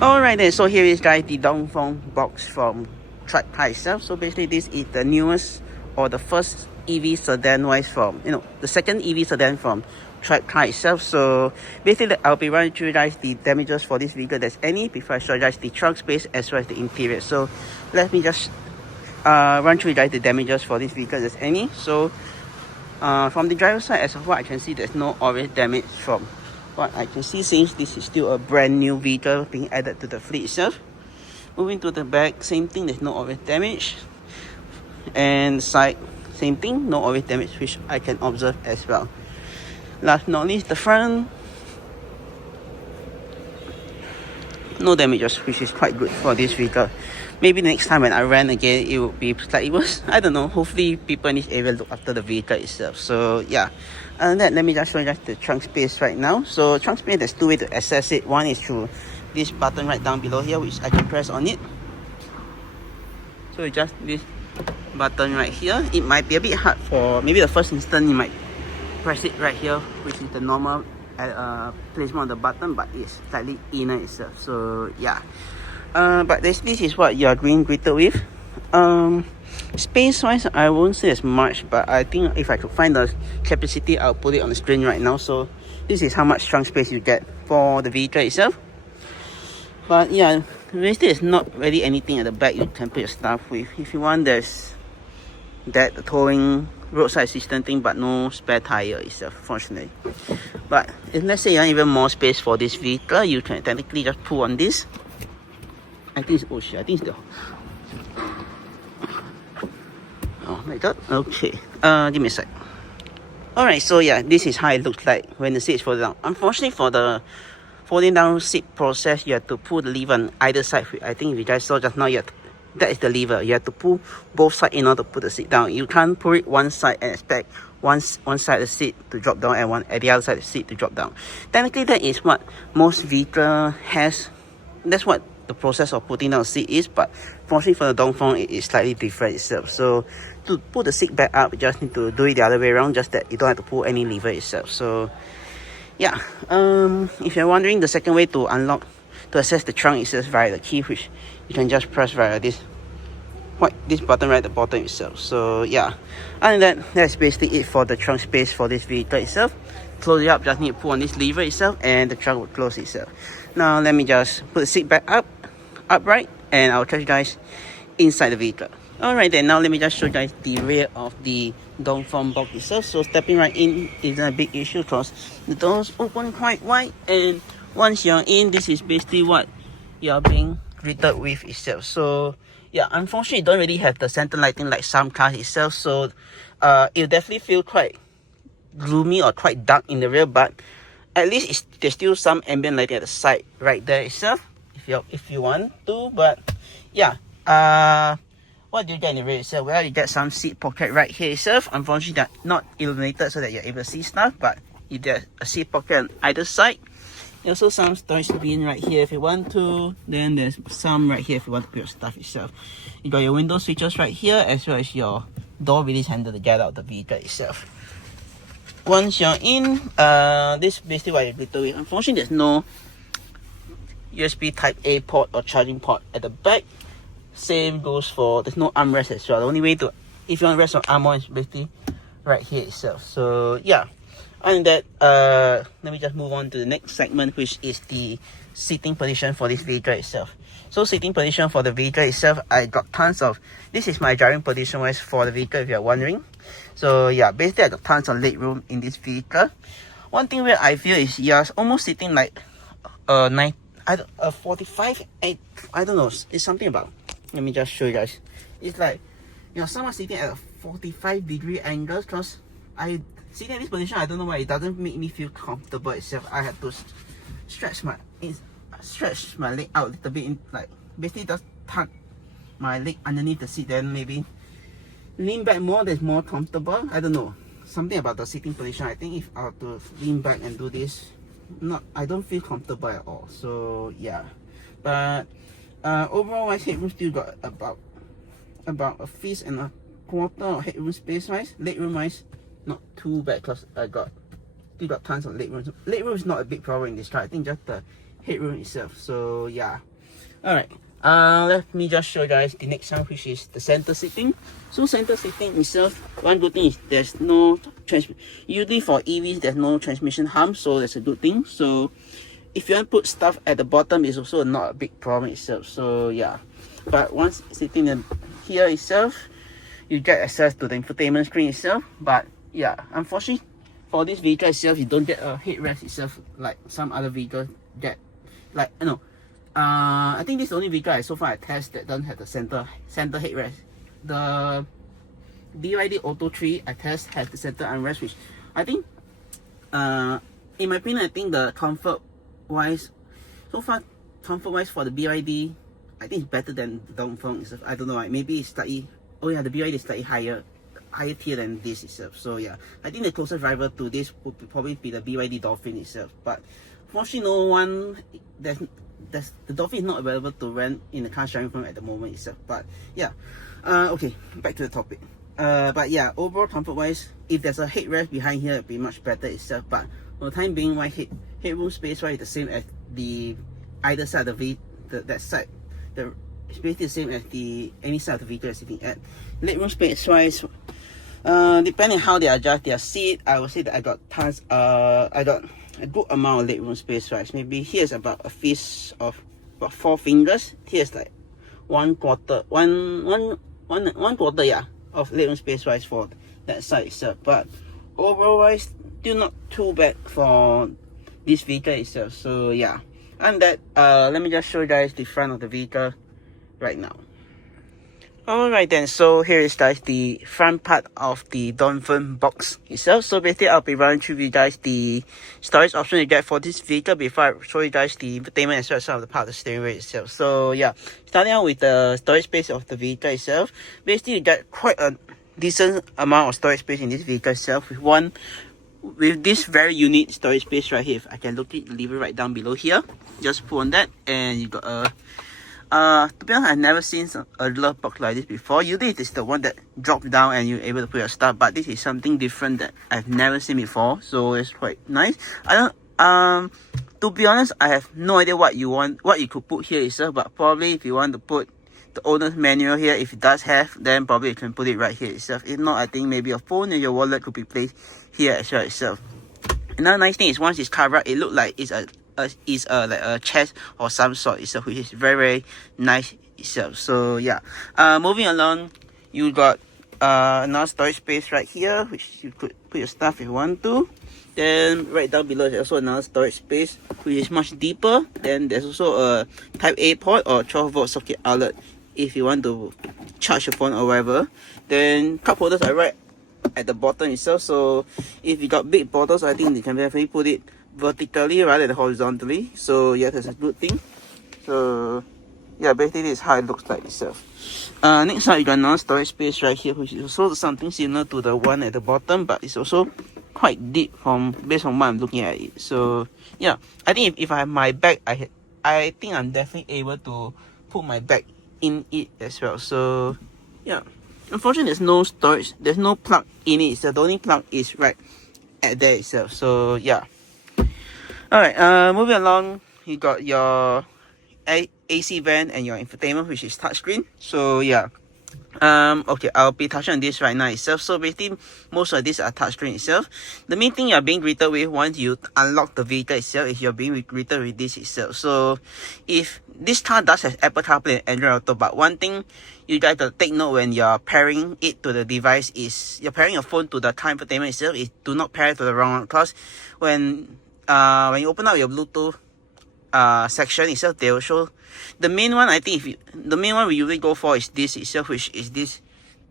Alright then, so here is guys the DongFeng box from TribeCar itself. So basically this is the newest or the first EV sedan wise from, the second EV sedan from TribeCar itself. So basically I'll be running through you guys the damages for this vehicle, there's any, before I show you guys the trunk space as well as the interior. So let me just run through you guys the damages for this vehicle, there's any. So from the driver's side, as of what I can see, there's no obvious damage from what I can see, since this is still a brand new vehicle being added to the fleet itself. Moving to the back, same thing, there's no obvious damage. And side, same thing, no obvious damage, which I can observe as well. Last but not least, the front, no damages, which is quite good for this vehicle. Maybe the next time when I rent again, it will be slightly worse. I don't know. Hopefully, people in this area look after the vehicle itself. So yeah. And then let me just show you guys the trunk space right now. So trunk space, there's two ways to access it. One is through this button right down below here, which I can press on it. So just this button right here. It might be a bit hard for maybe the first instant. You might press it right here, which is the normal placement of the button, but it's slightly inner itself. So yeah. But this is what you are being greeted with. Space wise, I won't say as much, but I think if I could find the capacity, I'll put it on the screen right now. So this is how much trunk space you get for the vehicle itself. But yeah, basically it's not really anything at the back you can put your stuff with. If you want, there's that towing roadside assistance thing, but no spare tire itself, fortunately. But if let's say you want even more space for this vehicle, you can technically just pull on this. I think it's, oh shit, I think it's the, oh my god, okay, give me a sec. Alright, so yeah, this is how it looks like when the seat is folded down. Unfortunately, for the folding down seat process, you have to pull the lever on either side. I think if you guys saw just now, that is the lever. You have to pull both sides in order to put the seat down. You can't pull it one side and expect one side of the seat to drop down and the other side of the seat to drop down. Technically, that is what most vehicle has. That's what the process of putting down the seat is, but fortunately for the DongFeng, it is slightly different itself. So to put the seat back up, you just need to do it the other way around, just that you don't have to pull any lever itself. So yeah, if you're wondering, the second way to access the trunk is just via the key, which you can just press via this button right at the bottom itself. So yeah, other than that, that's basically it for the trunk space for this vehicle itself. Close it up, just need to pull on this lever itself and the trunk will close itself. Now let me just put the seat back upright, and I'll show you guys inside the vehicle. Alright then, now let me just show you guys the rear of the DongFeng box itself. So stepping right in isn't a big issue because the doors open quite wide, and once you're in, this is basically what you're being greeted with itself. So yeah, unfortunately, it don't really have the center lighting like some cars itself. So it'll definitely feel quite gloomy or quite dark in the rear, but at least there's still some ambient lighting at the side right there itself, if you want to. But yeah, what do you get in the rear itself? Well, you get some seat pocket right here itself. Unfortunately, they're not illuminated so that you're able to see stuff, but you get a seat pocket on either side. There's also some storage bin right here if you want to. Then there's some right here if you want to put your stuff itself. You got your window switches right here, as well as your door release handle to get out of the vehicle itself. Once you're in, this is basically what you're greeted with. Unfortunately, there's no USB type A port or charging port at the back. Same goes for, there's no armrest as well. The only way to, if you want to rest on armor, is basically right here itself. So yeah, other than that, let me just move on to the next segment, which is the seating position for this vehicle itself. So seating position for the vehicle itself, I got tons of, this is my driving position wise for the vehicle if you're wondering. So yeah, basically I got tons of leg room in this vehicle. One thing where I feel is you're almost sitting like 45, I don't know, it's something about, let me just show you guys. It's like you're someone sitting at a 45-degree angle, because I sitting in this position, I don't know why it doesn't make me feel comfortable itself. I had to stretch my leg out a little bit, like basically just tuck my leg underneath the seat, then maybe lean back more, that's more comfortable. I don't know, something about the sitting position. I think if I were to lean back and do this, I don't feel comfortable at all. So yeah, but overall wise, headroom still got about a fist and a quarter of headroom space wise. Legroom wise, not too bad because I still got tons of legroom. Legroom is not a big problem in this car. I think just the headroom itself. So yeah. Alright. Let me just show you guys the next one, which is the center seating. So center seating itself, one good thing is there's no usually for EVs there's no transmission harm, so that's a good thing. So if you want to put stuff at the bottom, it's also not a big problem itself. So yeah, but once sitting in here itself, you get access to the infotainment screen itself. But yeah, unfortunately for this vehicle itself, you don't get a headrest itself like some other vehicles get. Like I think this is the only vehicle so far I test that doesn't have the center headrest. The BYD Auto 3 I test has the center armrest, which I think in my opinion, I think the comfort wise for the BYD, I think it's better than the DongFeng itself. I don't know, maybe it's slightly, oh yeah, the BYD is slightly higher tier than this itself. So yeah, I think the closest rival to this would probably be the BYD Dolphin itself. But fortunately, no one, the Dolphin is not available to rent in the car sharing firm at the moment itself. But yeah, okay, back to the topic. But yeah, overall comfort wise, if there's a headrest behind here, it'd be much better itself. But for the time being, my headroom space wise is the same as the either side of that side. The space is the same as any side of the vehicle you're sitting at. Legroom space wise, depending on how they adjust their seat, I would say that I got a good amount of legroom space wise. Maybe here's about a fist of about 4 fingers. Here's like one quarter, yeah, of legroom space wise for that side itself. But overall wise, still not too bad for this vehicle itself. So yeah, and that let me just show you guys the front of the vehicle right now. Alright then, so here is guys the front part of the DongFeng box itself. So basically I'll be running through you guys the storage option you get for this vehicle before I show you guys the entertainment as well as some of the part of the steering wheel itself. So yeah, starting out with the storage space of the vehicle itself, basically you get quite a decent amount of storage space in this vehicle itself with this very unique storage space right here. If I can locate the lever right down below here, just pull on that and you got a to be honest, I've never seen a glove box like this before. Usually it is the one that drops down and you're able to put your stuff, but this is something different that I've never seen before, so it's quite nice. I don't to be honest, I have no idea what you could put here itself, but probably if you want to put the owner's manual here, if it does have, then probably you can put it right here itself. If not, I think maybe a phone and your wallet could be placed here as well itself. Another nice thing is once it's covered, it looks like it's like a chest or some sort itself, which is very, very nice itself. So yeah, moving along, you got another storage space right here, which you could put your stuff if you want to. Then right down below there's also another storage space which is much deeper. Then there's also a type A port or 12-volt socket outlet if you want to charge your phone or whatever. Then cup holders are right at the bottom itself, so if you got big bottles, I think you can definitely put it vertically rather than horizontally. So yeah, that's a good thing. So yeah, basically this is how it looks like itself. Next up, you got another storage space right here, which is also something similar to the one at the bottom, but it's also quite deep based on what I'm looking at it. So yeah, I think if I have my bag, I think I'm definitely able to put my bag in it as well. So yeah, unfortunately there's no storage, there's no plug in it, so the only plug is right at there itself. So yeah. Alright, moving along, you got your AC vent and your infotainment, which is touchscreen. So yeah, okay, I'll be touching on this right now itself. So basically, most of these are touchscreen itself. The main thing you're being greeted with once you unlock the vehicle itself is you're being greeted with this itself. So if this car does have Apple CarPlay and Android Auto, but one thing you guys have to take note when you're pairing it to the device is you're pairing your phone to the car infotainment itself is do not pair it to the wrong one, because when you open up your Bluetooth section itself, they will show the main one. I think the main one we usually go for is this itself, which is this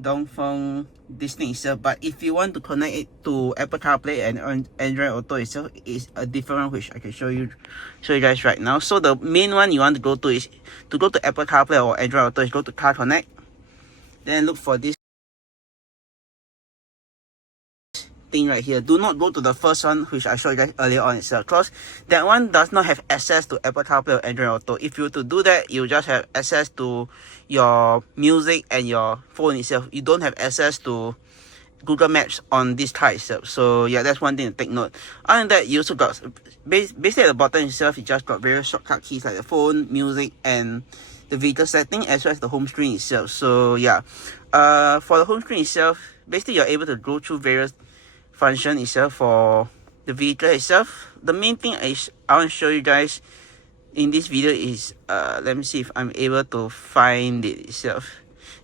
DongFeng this thing itself. But if you want to connect it to Apple CarPlay and Android Auto itself, is a different one, which I can show you guys right now. So the main one you want to go to is to go to Apple CarPlay or Android Auto is go to Car Connect, then look for this thing right here. Do not go to the first one which I showed you guys earlier on itself, because that one does not have access to Apple CarPlay or Android Auto. If you were to do that, you just have access to your music and your phone itself. You don't have access to Google Maps on this car itself. So yeah, that's one thing to take note. Other than that, you also got basically at the bottom itself, you just got various shortcut keys like the phone, music, and the vehicle setting, as well as the home screen itself. So yeah, for the home screen itself, basically you're able to go through various functions itself for the vehicle itself. The main thing is I want to show you guys in this video is let me see if I'm able to find it itself.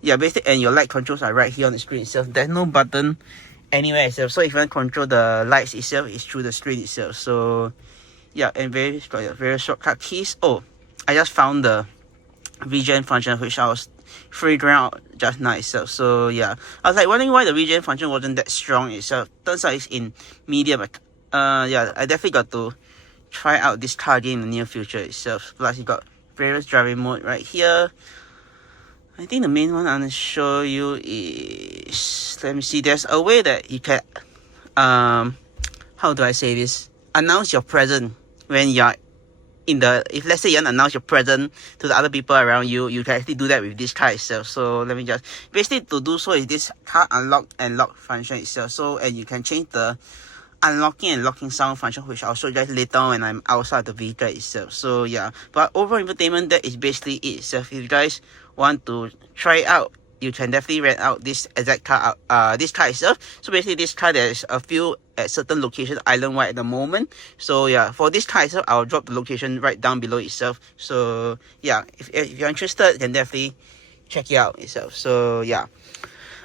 Yeah, basically, and your light controls are right here on the screen itself. There's no button anywhere itself, so if you want to control the lights itself, it's through the screen itself. So yeah, and very shortcut keys. Oh, I just found the regen function which I was figuring out just now itself. So yeah, I was like wondering why the regen function wasn't that strong itself. Turns out it's in medium. Yeah, I definitely got to try out this car game in the near future itself. Plus you got various driving mode right here. I think the main one I'm gonna show you is, let me see, there's a way that you can how do I say this, announce your presence when you're in the, if let's say you want to announce your presence to the other people around you, you can actually do that with this car itself. So let me just, basically to do so is this car unlock and lock function itself. So, and you can change the unlocking and locking sound function, which I'll show you guys later on when I'm outside the vehicle itself. So yeah, but overall infotainment, that is basically it itself. If you guys want to try it out, you can definitely rent out this exact car, this car itself. So basically this car, there's a few at certain locations island-wide at the moment. So yeah, for this car itself, I'll drop the location right down below itself. So yeah, if you're interested, you can definitely check it out itself. So yeah.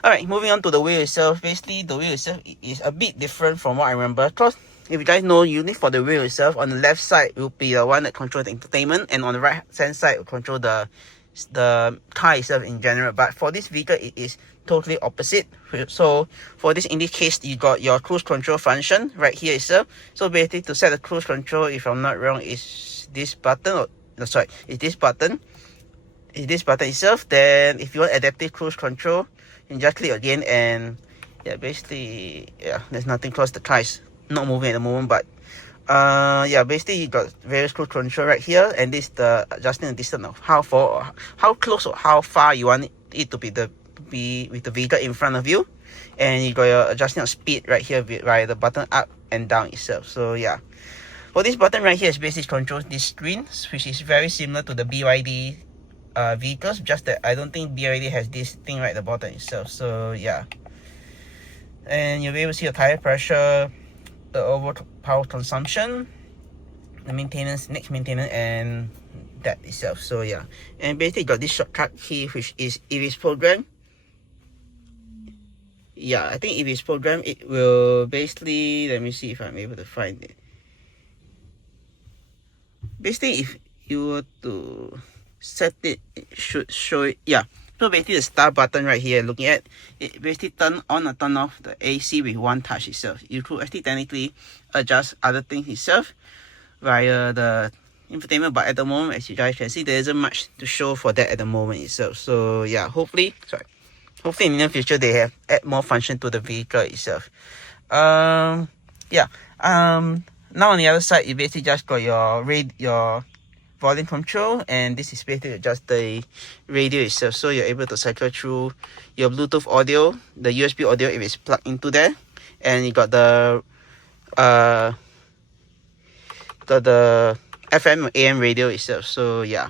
Alright, moving on to the wheel itself. Basically, the wheel itself is a bit different from what I remember. Because if you guys know, unit for the wheel itself, on the left side will be the one that controls the entertainment, and on the right hand side will control the car itself in general. But for this vehicle, it is totally opposite. So for this, in this case, you got your cruise control function right here itself. So basically, to set the cruise control, if I'm not wrong, is this button, or no, sorry, is this button. Is this button itself. Then if you want adaptive cruise control, you just click again, and yeah, basically, yeah, there's nothing close. The car is not moving at the moment, but yeah, basically you got various cruise control right here, and this the adjusting the distance of how far, how close or how far you want it to be with the vehicle in front of you, and you got your adjusting of speed right here via the button up and down itself. So yeah, for this button right here is basically controls this screen, which is very similar to the BYD vehicles, just that I don't think BYD has this thing right at the bottom itself. So yeah, and you'll be able to see your tire pressure, the overall power consumption, the maintenance, next maintenance, and that itself. So yeah, and basically you got this shortcut key, which is, if it's programmed, yeah, I think if it's programmed, it will basically, let me see if I'm able to find it. Basically, if you were to set it, it should show it. Yeah, so basically the start button right here, looking at it, basically turn on or turn off the AC with one touch itself. You could actually technically adjust other things itself via the infotainment, but at the moment, as you guys can see, there isn't much to show for that at the moment itself. So yeah, hopefully in the near future they have add more function to the vehicle itself. Yeah, now on the other side, you basically just got your volume control, and this is basically just the radio itself. So you're able to cycle through your Bluetooth audio, the USB audio if it's plugged into there, and you got the FM or AM radio itself. So yeah,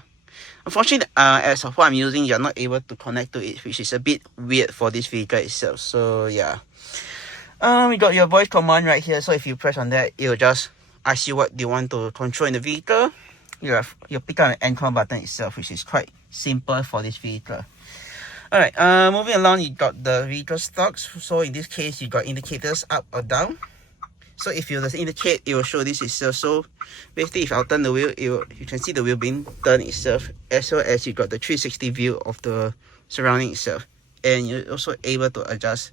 unfortunately, as of what I'm using, you're not able to connect to it, which is a bit weird for this vehicle itself. So yeah, we got your voice command right here. So if you press on that, it will just ask you what you want to control in the vehicle. You pick up an anchor button itself, which is quite simple for this vehicle. Alright, moving along, you got the vehicle stocks. So in this case, you got indicators up or down. So if you just indicate, it will show this itself. So basically, if I turn the wheel, you can see the wheel being turned itself, as well as you got the 360 view of the surrounding itself, and you're also able to adjust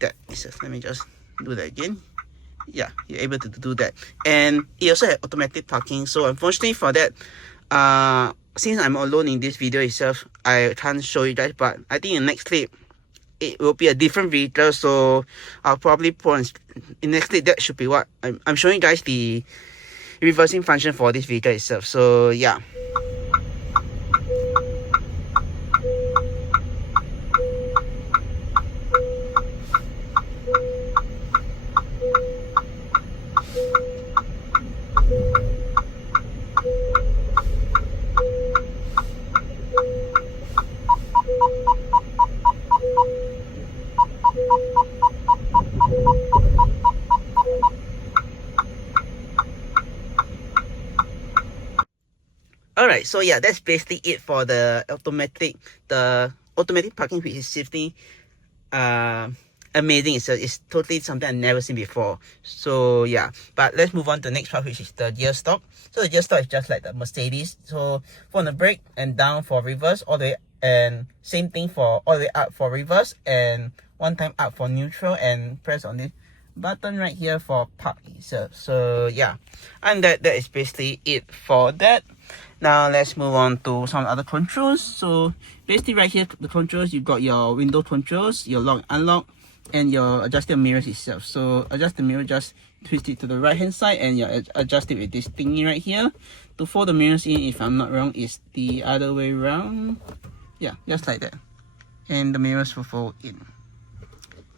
that itself. Let me just do that again. Yeah, you're able to do that, and it also has automatic parking. So unfortunately for that, since I'm alone in this video itself, I can't show you guys, but I think in the next clip it will be a different vehicle, so I'll probably put on in next clip. That should be what I'm showing you guys, the reversing function for this vehicle itself. So yeah, Alright, so yeah, that's basically it for the automatic parking, which is safety amazing. It's totally something I've never seen before. So yeah, but let's move on to the next part, which is the gear stock. So the gear stock is just like the Mercedes. So for the brake and down for reverse, all the way, and same thing for all the way up for reverse, and one time up for neutral, and press on this button right here for park itself. So yeah, and that is basically it for that. Now let's move on to some other controls. So basically right here, the controls, you've got your window controls, your lock, unlock, and your adjusting mirrors itself. So adjust the mirror, just twist it to the right hand side, and you adjust it with this thingy right here. To fold the mirrors in, if I'm not wrong, is the other way around. Yeah, just like that. And the mirrors will fold in.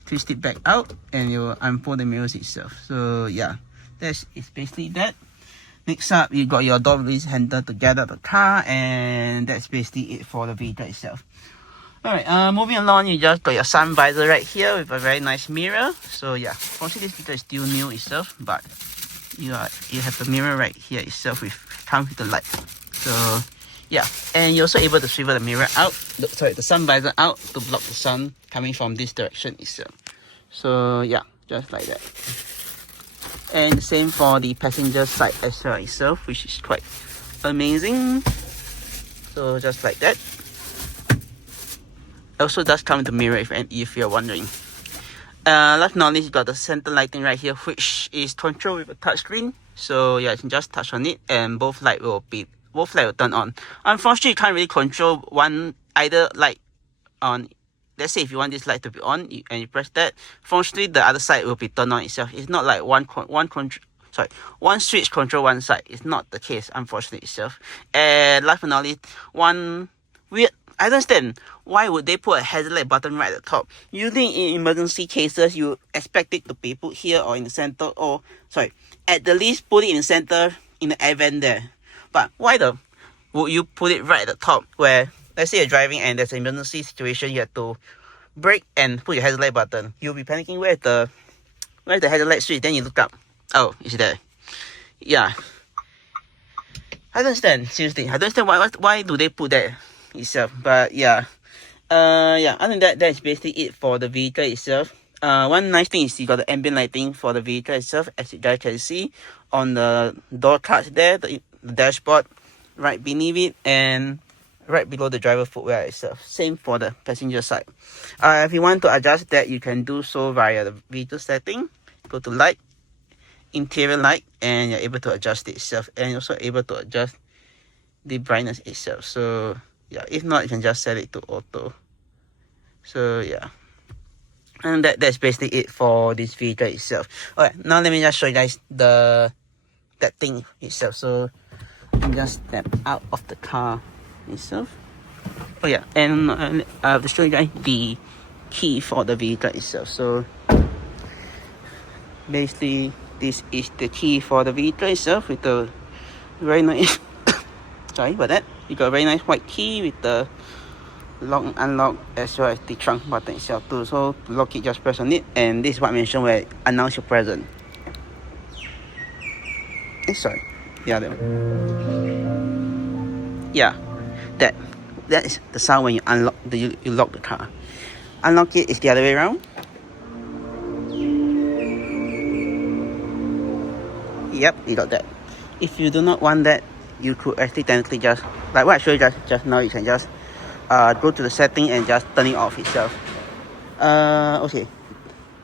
Twist it back out, and you unfold the mirrors itself. So yeah, it's basically that. Next up, you got your door release handle to get out the car, and that's basically it for the vehicle itself. Alright, moving along, you just got your sun visor right here with a very nice mirror. So yeah, obviously this vehicle is still new itself, but you have the mirror right here itself with comes with the light. So yeah, and you're also able to swivel the mirror out, the sun visor out to block the sun coming from this direction itself. So yeah, just like that. And same for the passenger side as well itself, which is quite amazing. So just like that. Also does come with the mirror if you're wondering. Last but not least, you got the center lighting right here, which is controlled with a touchscreen. So yeah, you can just touch on it, and both light will turn on. Unfortunately, you can't really control either light on. Let's say if you want this light to be on, and you press that, fortunately the other side will be turned on itself. It's not like one switch control one side. It's not the case, unfortunately itself. And last but not least, I don't understand why would they put a hazard button right at the top. Usually in emergency cases, you expect it to be put here or in the center, at the least put it in the center in the event there. But why would you put it right at the top, where let's say you're driving and there's an emergency situation, you have to brake and put your hazard light button. You'll be panicking, where's the hazard light switch? Then you look up, oh, it's there. Yeah, I don't understand, seriously. I don't understand why do they put that itself. But yeah, other than that, that's basically it for the vehicle itself. One nice thing is you got the ambient lighting for the vehicle itself, as you guys can see on the door cards there, the dashboard right beneath it, and right below the driver footwear itself. Same for the passenger side. If you want to adjust that, you can do so via the vehicle setting. Go to light, interior light, and you're able to adjust it itself, and you're also able to adjust the brightness itself. So yeah, if not, you can just set it to auto. So yeah, and that's basically it for this vehicle itself. Alright, now let me just show you guys that thing itself. So you just step out of the car itself. Oh yeah, and I have to show you guys the key for the vehicle itself. So basically, this is the key for the vehicle itself with the very nice sorry about that. You got a very nice white key with the lock and unlock, as well as the trunk button itself too. So to lock it, just press on it, and this is what I mentioned where it announce your presence. Sorry, yeah, that is the sound when you unlock you lock the car. Unlock it is the other way around. Yep, you got that. If you do not want that, you could actually technically just, like what I showed you just now, you can just go to the setting and just turn it off itself. Okay,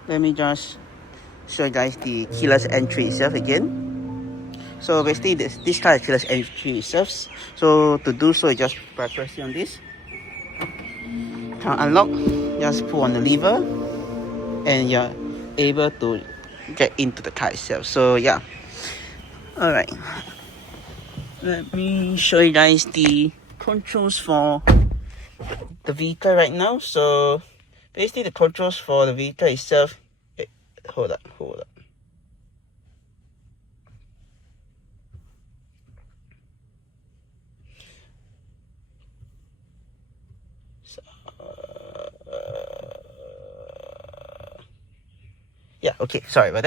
let me just show you guys the keyless entry itself again. So basically this car is keyless entry itself. So to do so, you just press on this. Can unlock, just pull on the lever, and you're able to get into the car itself. So yeah. Alright, let me show you guys the controls for the vehicle right now. So basically the controls for the vehicle itself, hold up. Yeah, okay, sorry about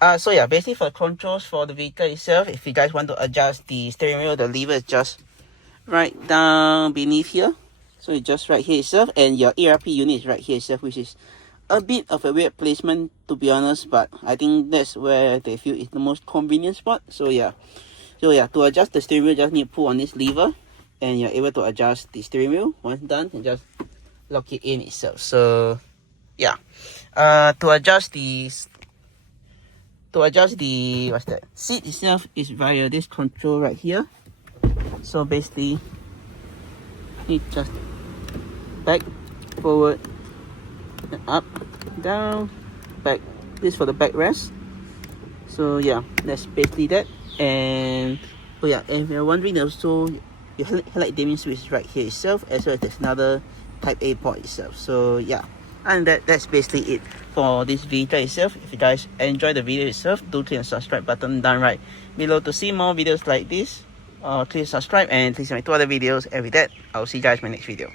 that. So yeah, basically for the controls for the vehicle itself, if you guys want to adjust the steering wheel, the lever is just right down beneath here. So it's just right here itself, and your ERP unit is right here itself, which is a bit of a weird placement to be honest, but I think that's where they feel is the most convenient spot. So yeah, to adjust the steering wheel, just need to pull on this lever, and you're able to adjust the steering wheel. Once done, and just lock it in itself. So yeah, to adjust the what's that, seat itself is via this control right here. So basically, you just back, forward, and up, down, back. This for the backrest. So yeah, that's basically that. And oh yeah, and if you're wondering also, your headlight dimming switch is right here itself, as well as there's another Type A port itself. So yeah, and that's basically it for this vehicle itself. If you guys enjoy the video itself, do click the subscribe button down right below to see more videos like this. Click subscribe and please see my 2 other videos. And with that, I'll see you guys in my next video.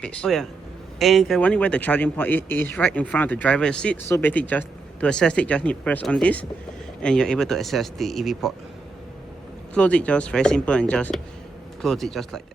Peace. Oh yeah, and if you're wondering where the charging port is right in front of the driver's seat. So basically, just to access it, just need to press on this, and you're able to access the EV port. Close it, just very simple, and just close it just like that.